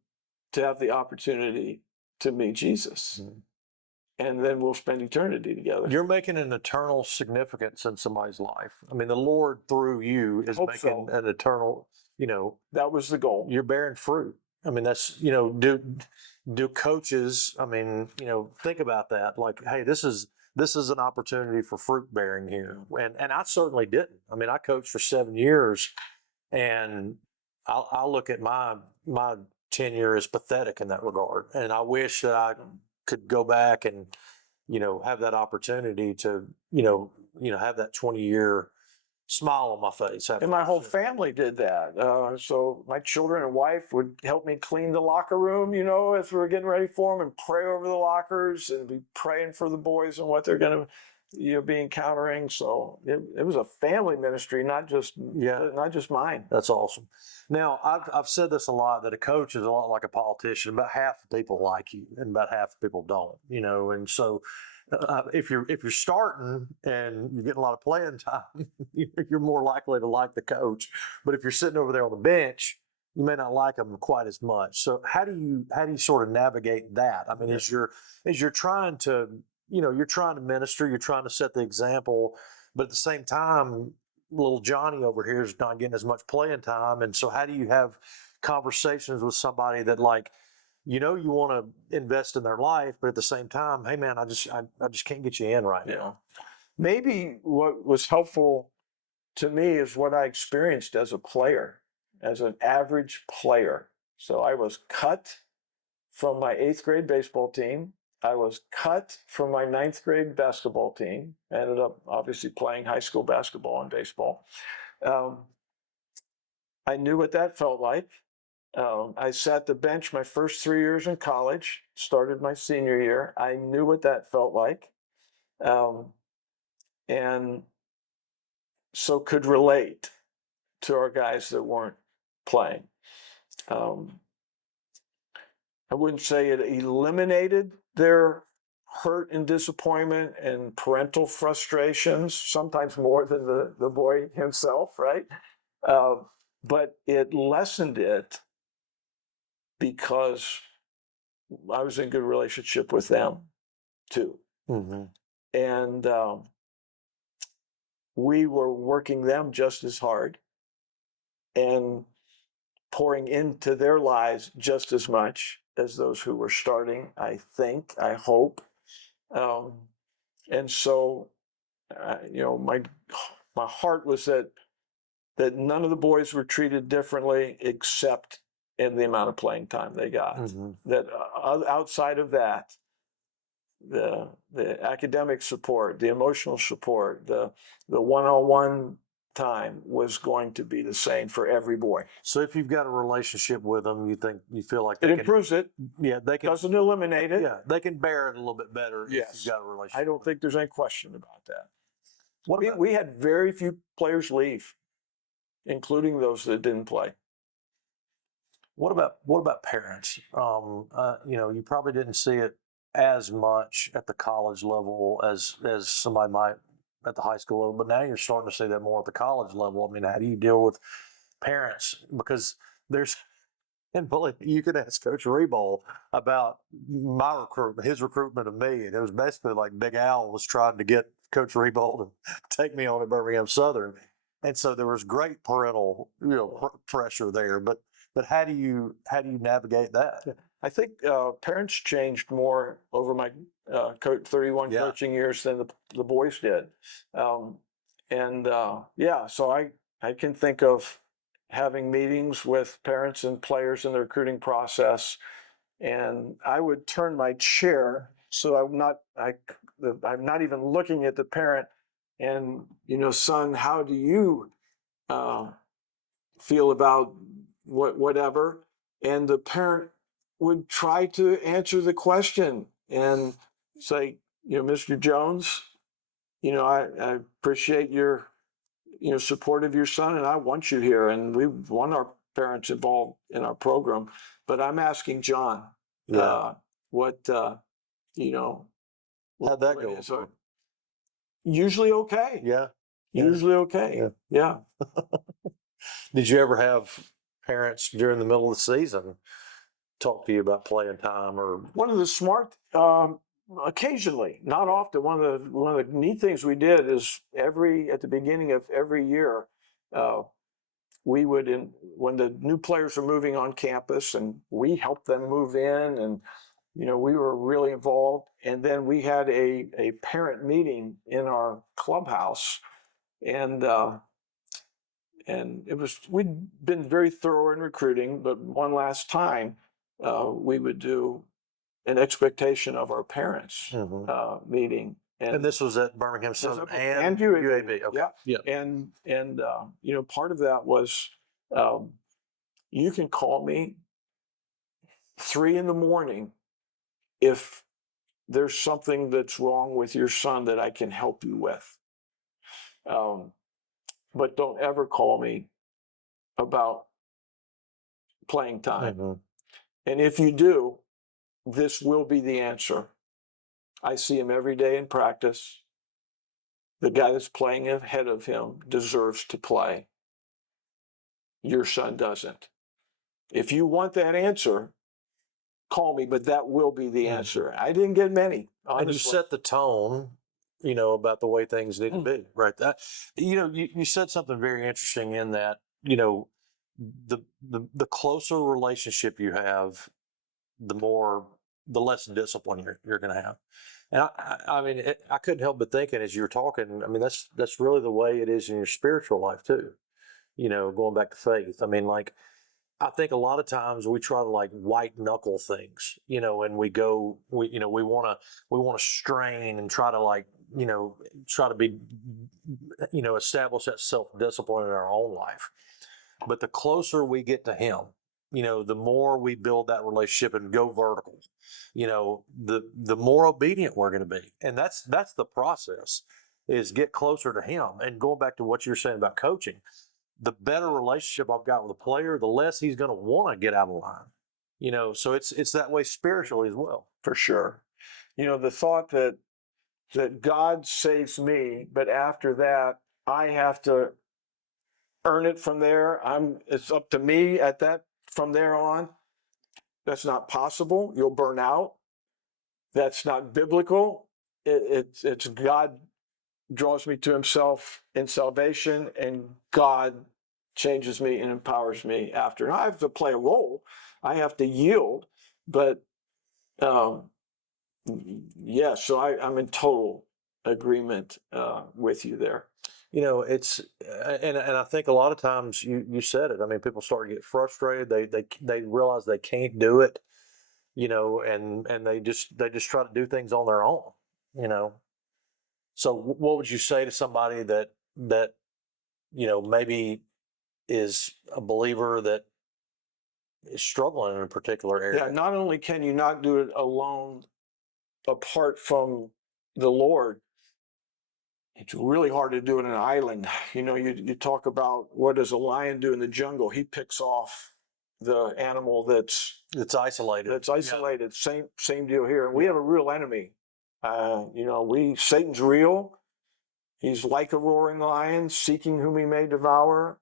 to have the opportunity to meet Jesus. And then we'll spend eternity together. You're making an eternal significance in somebody's life. I mean, the Lord through you is making an eternal, That was the goal. You're bearing fruit. I mean, that's, do coaches, I mean, think about that. Like, hey, this is an opportunity for fruit bearing here. And I certainly didn't. I mean, I coached for 7 years, and I'll look at my tenure as pathetic in that regard. And I wish that I could go back and, have that opportunity to, have that 20-year smile on my face. And my whole family did that. So my children and wife would help me clean the locker room, as we were getting ready for them, and pray over the lockers and be praying for the boys and what they're going to, be encountering. So it was a family ministry, not just mine. That's awesome. Now, I've said this a lot, that a coach is a lot like a politician. About half the people like you, and about half the people don't. And so if you're starting and you're getting a lot of playing time, you're more likely to like the coach. But if you're sitting over there on the bench, you may not like them quite as much. So how do you sort of navigate that? I mean, as you're trying to, you're trying to minister, you're trying to set the example, but at the same time, little Johnny over here is not getting as much playing time. And so how do you have conversations with somebody that like, you know, you want to invest in their life, but at the same time, hey man, I just can't get you in right now. Maybe what was helpful to me is what I experienced as a player, as an average player. So I was cut from my 8th grade baseball team. I was cut from my 9th grade basketball team. I ended up obviously playing high school basketball and baseball. I knew what that felt like. I sat the bench my first 3 years in college, started my senior year. I knew what that felt like. And so could relate to our guys that weren't playing. I wouldn't say it eliminated their hurt and disappointment and parental frustrations, sometimes more than the boy himself, right? But it lessened it because I was in good relationship with them too. Mm-hmm. And we were working them just as hard and pouring into their lives just as much as those who were starting, I think, I hope. And so, you know, my heart was that none of the boys were treated differently except in the amount of playing time they got. Mm-hmm. That outside of that, the academic support, the emotional support, the one-on-one time was going to be the same for every boy. So if you've got a relationship with them, you feel like It improves it. Yeah, they can. Doesn't eliminate it. Yeah, they can bear it a little bit better Yes. if you've got a relationship. I don't think there's any question about that. What about, We had very few players leave, including those that didn't play. what about parents? You know, you probably didn't see it as much at the college level as somebody might at the high school level, but now you're starting to see that more at the college level. I mean, how do you deal with parents? Because there's, and believe me, you could ask Coach Reball about my recruitment, his recruitment of me, and it was basically like Big Al was trying to get Coach Reball to take me on at Birmingham Southern, and so there was great parental, you know, pressure there. But how do you navigate that? I think parents changed more over my 31 Yeah. coaching years than the boys did. Yeah, so I can think of having meetings with parents and players in the recruiting process, and I would turn my chair so I'm not even looking at the parent, and, you know, son, how do you feel about whatever? And the parent would try to answer the question and say, you know, Mr. Jones, you know, I appreciate your, you know, support of your son, and I want you here, and we want our parents involved in our program. But I'm asking John, what, you know, How'd that go? So usually okay. Yeah. Usually okay. Yeah. Did you ever have parents during the middle of the season talk to you about playing time or? One of the smart, occasionally, not often. One of the neat things we did is at the beginning of every year, we would, when the new players were moving on campus, and we helped them move in, and, you know, we were really involved. And then we had a parent meeting in our clubhouse, and we'd been very thorough in recruiting, but one last time, we would do an expectation of our parents meeting. And this was at Birmingham Southern and UAB. Okay. Yeah. Yeah. And you know, part of that was, you can call me 3 a.m. if there's something that's wrong with your son that I can help you with. But don't ever call me about playing time. And if you do, this will be the answer. I see him every day in practice. The guy that's playing ahead of him deserves to play. Your son doesn't. If you want that answer, call me, but that will be the answer. I didn't get many, honestly. And you set the tone, you know, about the way things need to be, right? That, you know, you said something very interesting in that, you know, the closer relationship you have, the less discipline you're going to have. And I mean, I couldn't help but thinking as you were talking. I mean, that's really the way it is in your spiritual life too. Going back to faith. I mean, like I think a lot of times we try to like white knuckle things, and we want to strain and try to like, try to be, establish that self discipline in our own life. But the closer we get to Him, the more we build that relationship and go vertical, the more obedient we're going to be. And that's the process, is get closer to Him. And going back to what you're saying about coaching, the better relationship I've got with a player, the less he's going to want to get out of line. So it's that way spiritually as well. For sure. The thought that God saves me, but after that, I have to earn it from there. It's up to me from there on. That's not possible. You'll burn out. That's not biblical. It's God draws me to Himself in salvation, and God changes me and empowers me after. And I have to play a role. I have to yield, but yeah. So I'm in total agreement with you there. It's and I think a lot of times you said it. I mean, people start to get frustrated. They realize they can't do it, and they just try to do things on their own. So what would you say to somebody that maybe is a believer that is struggling in a particular area? Yeah, not only can you not do it alone apart from the Lord, it's really hard to do it in an island. You talk about, what does a lion do in the jungle? He picks off the animal that's isolated. Yeah. Same deal here. And we have a real enemy. Satan's real. He's like a roaring lion, seeking whom he may devour.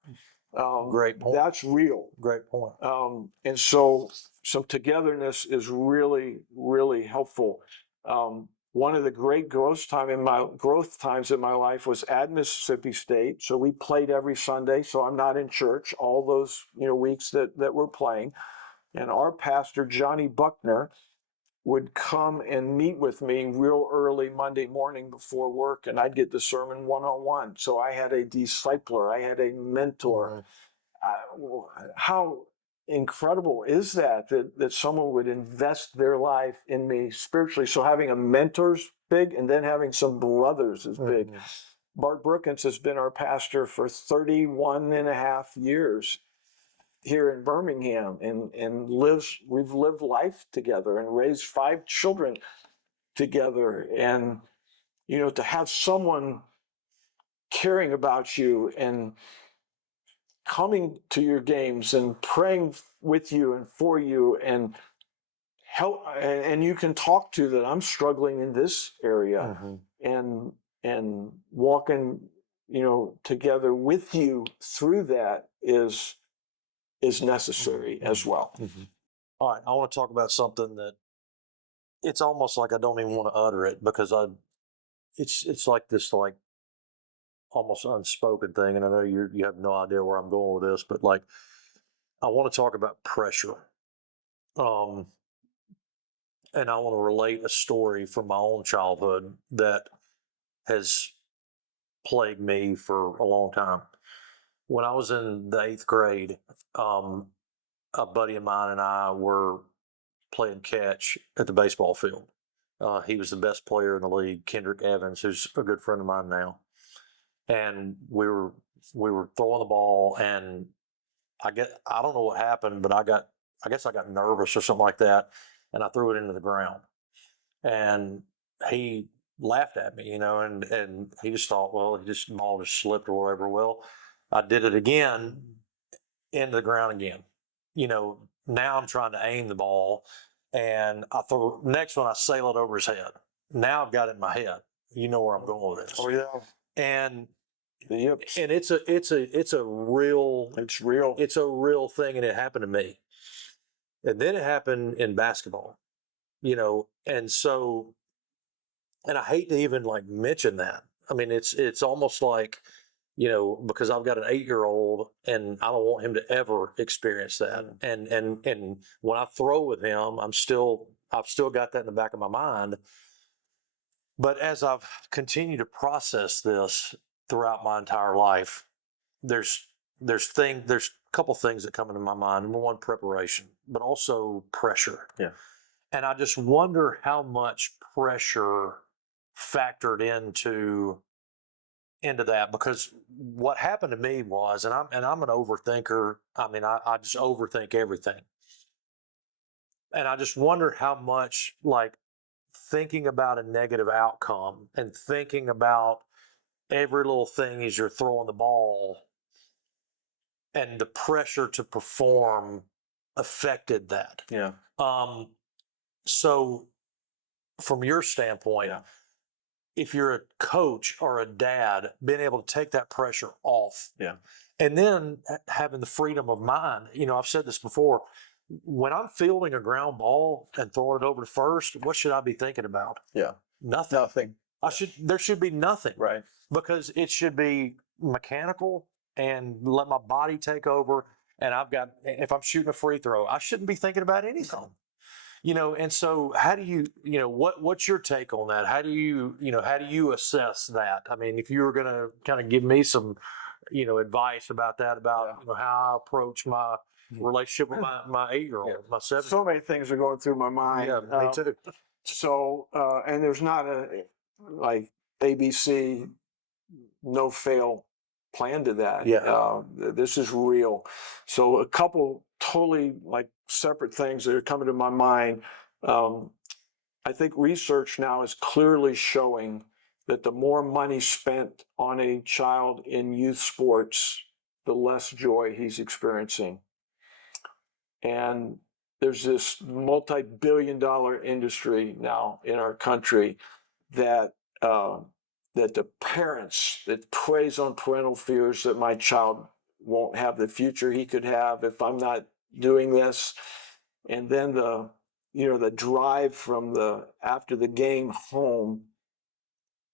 Great point. That's real. Great point. And so some togetherness is really, really helpful. One of the great growth times in my life was at Mississippi State. So we played every Sunday. So I'm not in church all those weeks that we're playing. And our pastor, Johnny Buckner, would come and meet with me real early Monday morning before work, and I'd get the sermon one-on-one. So I had a discipler, I had a mentor. How incredible is that someone would invest their life in me spiritually? So having a mentor's big, and then having some brothers is big. Mm-hmm. Bart Brookins has been our pastor for 31 and a half years here in Birmingham, and we've lived life together and raised 5 children together. And to have someone caring about you and coming to your games and praying with you and for you and help, and you can talk to that I'm struggling in this area, mm-hmm. and walking together with you through that is necessary as well. Mm-hmm. All right, I want to talk about something that it's almost like I don't even want to utter it, because it's like this, like almost unspoken thing, and I know you have no idea where I'm going with this, but like I want to talk about pressure, and I want to relate a story from my own childhood that has plagued me for a long time. When I was in the 8th grade, a buddy of mine and I were playing catch at the baseball field. He was the best player in the league, Kendrick Evans, who's a good friend of mine now. And we were throwing the ball, and I don't know what happened, but I guess I got nervous or something like that, and I threw it into the ground. And he laughed at me, and he just thought, well, the ball just slipped or whatever. Well, I did it again, into the ground again. Now I'm trying to aim the ball, and next one I sail it over his head. Now I've got it in my head. You know where I'm going with this. Oh yeah. And yep. And it's a real thing, and it happened to me. And then it happened in basketball. And so, and I hate to even like mention that. I mean, it's almost like because I've got an 8-year-old and I don't want him to ever experience that. And when I throw with him, I've still got that in the back of my mind. But as I've continued to process this throughout my entire life, there's a couple things that come into my mind. Number one, preparation, but also pressure. Yeah. And I just wonder how much pressure factored into that, because what happened to me was, and I'm an overthinker. I mean, I just overthink everything. And I just wonder how much, like, thinking about a negative outcome and thinking about every little thing as you're throwing the ball and the pressure to perform affected that. Yeah. So from your standpoint, Yeah. if you're a coach or a dad, being able to take that pressure off. Yeah. And then having the freedom of mind. I've said this before. When I'm fielding a ground ball and throwing it over to first, what should I be thinking about? Yeah. Nothing. Nothing. There should be nothing. Right. Because it should be mechanical and let my body take over. And if I'm shooting a free throw, I shouldn't be thinking about anything. And so how do you, what's your take on that? How do you assess that? I mean, if you were going to kind of give me some, advice about that, about, how I approach my relationship with my 8-year-old, my 7. So many things are going through my mind. Yeah, me too. So, and there's not a like ABC no fail plan to that. Yeah. This is real. So a couple totally like separate things that are coming to my mind. I think research now is clearly showing that the more money spent on a child in youth sports, the less joy he's experiencing. And there's this multi-billion-dollar industry now in our country that the parents that preys on parental fears that my child won't have the future he could have if I'm not doing this, and then the drive from after the game home,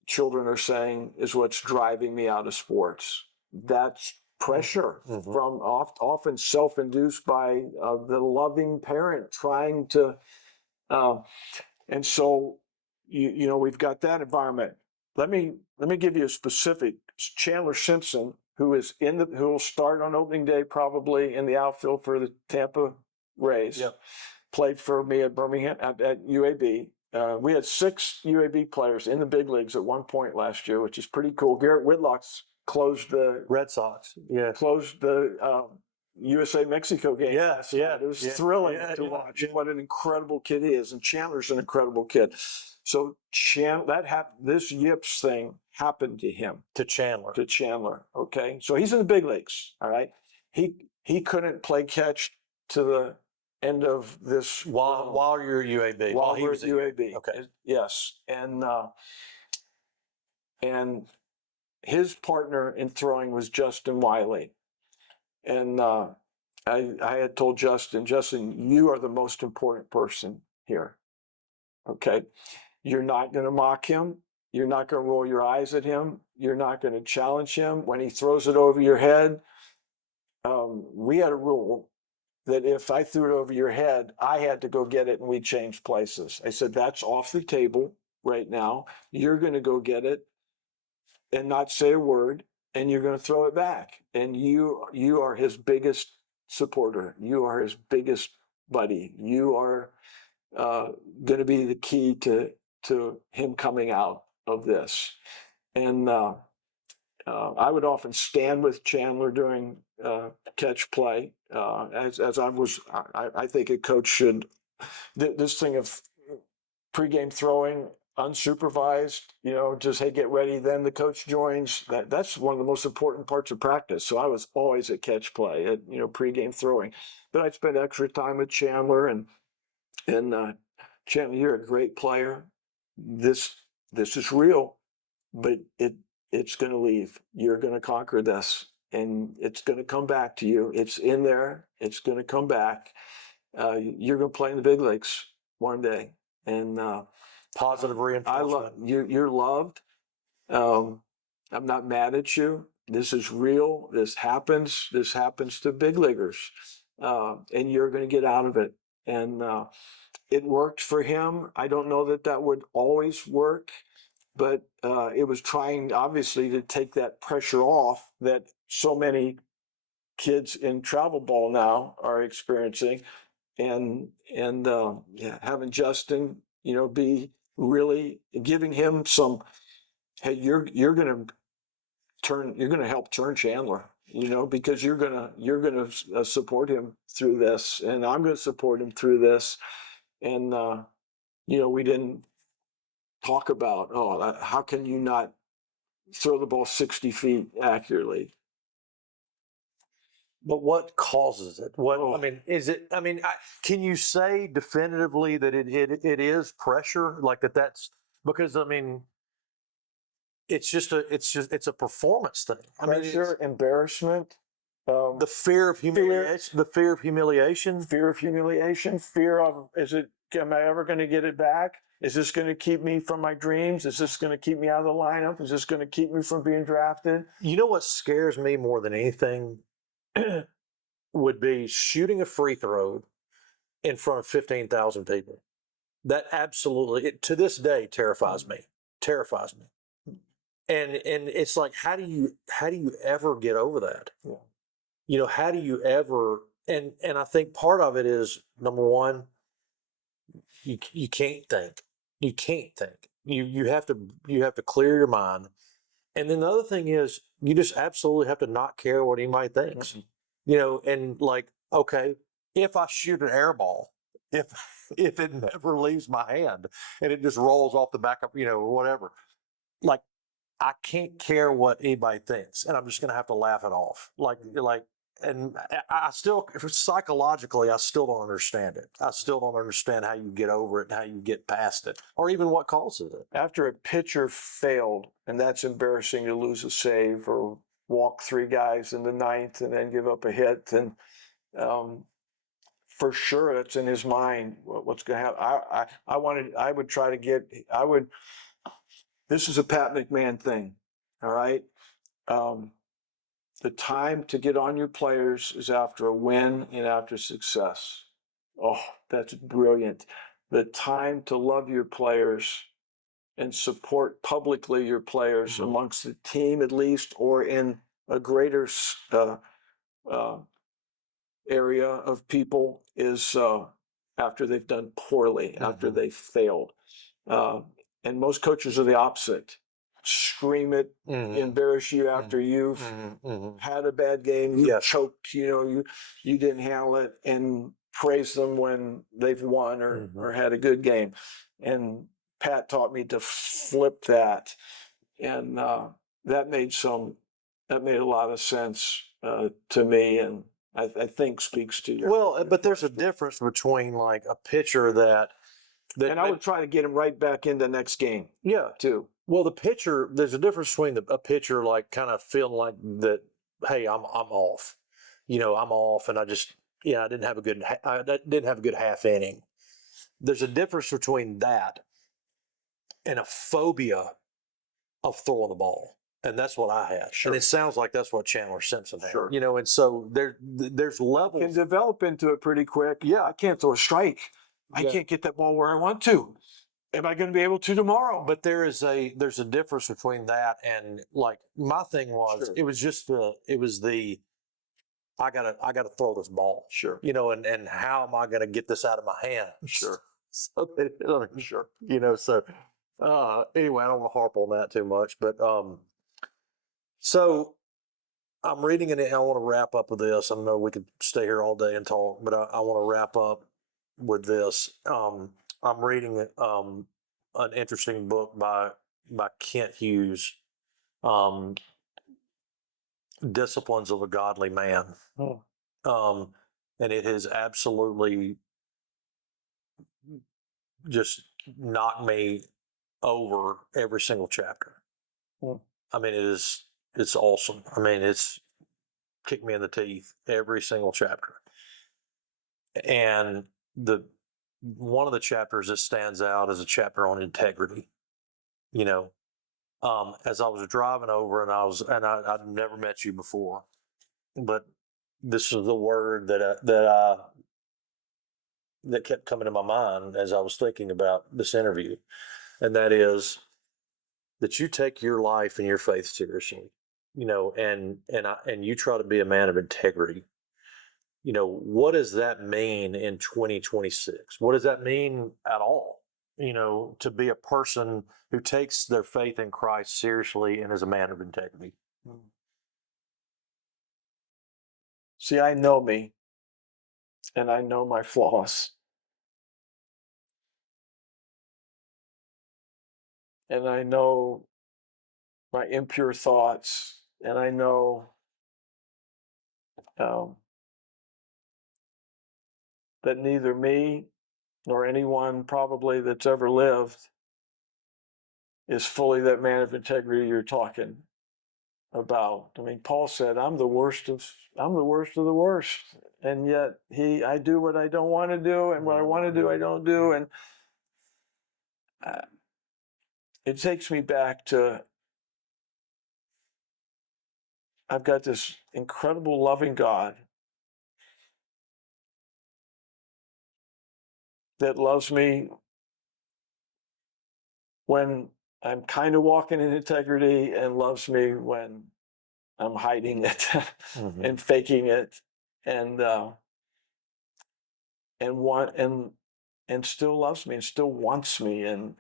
children are saying, is what's driving me out of sports. That's pressure from often self-induced by the loving parent trying to, and so we've got that environment. Let me give you a specific. Chandler Simpson, who will start on opening day probably in the outfield for the Tampa Rays. Yep. Played for me at Birmingham at UAB. We had 6 UAB players in the big leagues at one point last year, which is pretty cool. Garrett Whitlock's closed the Red Sox. Yeah. Closed the USA Mexico game. Yes, yeah. It was thrilling to watch. What an incredible kid he is, and Chandler's an incredible kid. So this yips thing happened to him. To Chandler. Okay. So he's in the big leagues. All right. He couldn't play catch to the end of this while you're at UAB. While he was at UAB. Okay. Yes. And his partner in throwing was Justin Wiley. And I had told Justin, you are the most important person here. Okay. You're not going to mock him. You're not going to roll your eyes at him. You're not going to challenge him. When he throws it over your head, we had a rule that if I threw it over your head, I had to go get it and we changed places. I said, that's off the table right now. You're going to go get it and not say a word, and you're going to throw it back. And you are his biggest supporter. You are his biggest buddy. You are going to be the key to him coming out of this. And I would often stand with Chandler during catch play, as I think a coach should. This thing of pregame throwing, unsupervised, just, hey, get ready, then the coach joins. That's one of the most important parts of practice. So I was always at catch play, at pregame throwing. But I'd spend extra time with Chandler, and Chandler, you're a great player. This is real, but it's going to leave. You're going to conquer this, and it's going to come back to you. It's in there. It's going to come back. You're going to play in the big leagues one day, and positive reinforcement. You're loved. I'm not mad at you. this is real. This happens. This happens to big leaguers, and you're going to get out of it. And it worked for him. I don't know that that would always work, but it was trying, obviously, to take that pressure off that so many kids in travel ball now are experiencing, and yeah, having Justin, be really giving him some. Hey, you're gonna help turn Chandler, because you're gonna support him through this, and I'm gonna support him through this, and we didn't talk about, how can you not throw the ball 60 feet accurately? But what causes it? What Oh. I mean, is it? I mean, can you say definitively that it is pressure, like that? That's because I mean, it's a performance thing. I mean, Pressure, embarrassment, the fear of humiliation, fear of humiliation, fear of, am I ever going to get it back? Is this going to keep me from my dreams? Is this going to keep me out of the lineup? Is this going to keep me from being drafted? You know what scares me more than anything would be shooting a free throw in front of 15,000 people. That absolutely, to this day, terrifies me. Terrifies me. And it's like, how do you ever get over that? Yeah. How do you ever? And I think part of it is, number one, you can't think. You can't think. You have to clear your mind. And then the other thing is, you just absolutely have to not care what anybody thinks. Mm-hmm. And like, okay, if I shoot an air ball, if it never leaves my hand and it just rolls off the back of, whatever, like, I can't care what anybody thinks, and I'm just going to have to laugh it off. And I still, psychologically, I still don't understand it. I still don't understand how you get over it, and how you get past it, or even what causes it. After a pitcher failed, and that's embarrassing to lose a save or walk three guys in the ninth and then give up a hit, and for sure that's in his mind. What's going to happen? I would try to get. This is a Pat McMahon thing, all right. The time to get on your players is after a win and after success. Oh, that's brilliant. The time to love your players and support publicly your players amongst the team, at least, or in a greater area of people, is after they've done poorly, after they've failed. And most coaches are the opposite. Scream it, embarrass you after you've had a bad game, you choked, you didn't handle it, and praise them when they've won or had a good game. And Pat taught me to flip that, and that made a lot of sense to me, and I think speaks to you. Well, but there's a difference between like a pitcher that and I would try to get him right back in the next game. Yeah. Too. Well, the pitcher, there's a difference between a pitcher like kind of feeling like that, hey, I'm off. I'm off, and I didn't have a good half inning. There's a difference between that and a phobia of throwing the ball. And that's what I had. Sure. And it sounds like that's what Chandler Simpson had. Sure. And so there's levels. You can develop into it pretty quick. Yeah, I can't throw a strike. I can't get that ball where I want to. Am I going to be able to tomorrow? But there's a difference between that and, like, my thing was, it was the I gotta throw this ball. Sure. And how am I gonna get this out of my hands? Sure. So sure. So anyway, I don't want to harp on that too much, but so I'm reading it. I want to wrap up with this. I know we could stay here all day and talk, but I want to wrap up with this. I'm reading an interesting book by Kent Hughes, Disciplines of a Godly Man. And it has absolutely just knocked me over every single chapter. I mean, it's awesome. I mean, it's kicked me in the teeth every single chapter. And one of the chapters that stands out is a chapter on integrity. as I was driving over, and I'd never met you before, but this is the word that kept coming to my mind as I was thinking about this interview, and that is that you take your life and your faith seriously, and you try to be a man of integrity. What does that mean in 2026? What does that mean at all? To be a person who takes their faith in Christ seriously and is a man of integrity. See, I know me, and I know my flaws. And I know my impure thoughts, and I know that neither me nor anyone probably that's ever lived is fully that man of integrity you're talking about. I mean, Paul said, I'm the worst of the worst. And yet I do what I don't want to do, and what I want to do, I don't do. And it takes me back to, I've got this incredible loving God that loves me when I'm kind of walking in integrity, and loves me when I'm hiding it and faking it, and still loves me and still wants me, and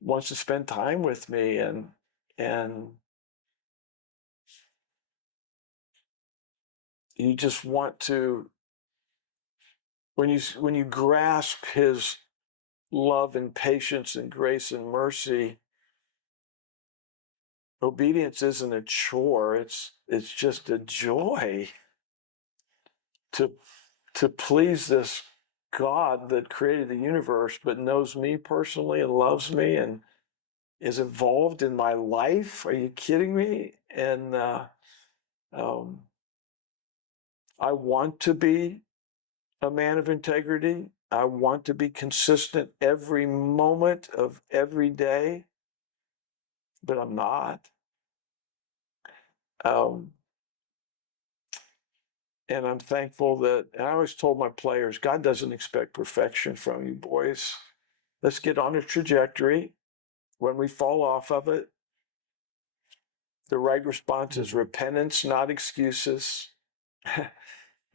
wants to spend time with me, and you just want to, when you grasp his love and patience and grace and mercy, obedience isn't a chore, it's just a joy to please this God that created the universe, but knows me personally and loves me and is involved in my life. Are you kidding me? And I want to be a man of integrity. I want to be consistent every moment of every day, but I'm not. And I'm thankful that, and I always told my players, God doesn't expect perfection from you boys. Let's get on a trajectory. When we fall off of it, the right response is repentance, not excuses.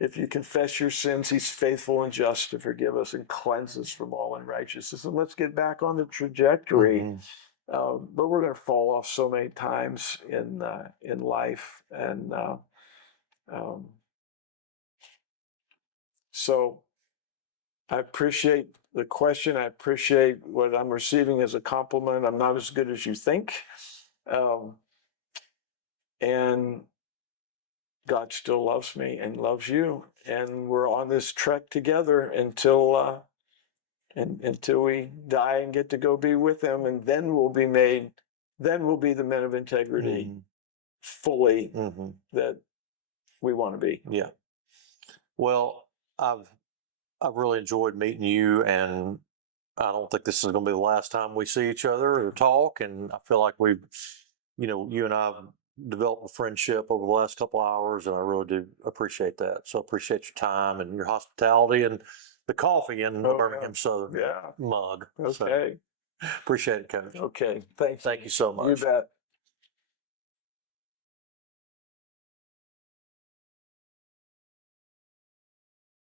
If you confess your sins, he's faithful and just to forgive us and cleanse us from all unrighteousness. And let's get back on the trajectory. But we're going to fall off so many times in life. And so I appreciate the question. I appreciate what I'm receiving as a compliment. I'm not as good as you think. And God still loves me and loves you. And we're on this trek together until we die and get to go be with him. And then we'll be the men of integrity fully that we want to be. Yeah. Well, I've really enjoyed meeting you, and I don't think this is going to be the last time we see each other or talk. And I feel like we've, you and I have developed a friendship over the last couple of hours, and I really do appreciate that. So I appreciate your time and your hospitality and the coffee in the Birmingham Southern mug. Okay. So, appreciate it, Coach. Okay. Thanks. Thank you so much. You bet.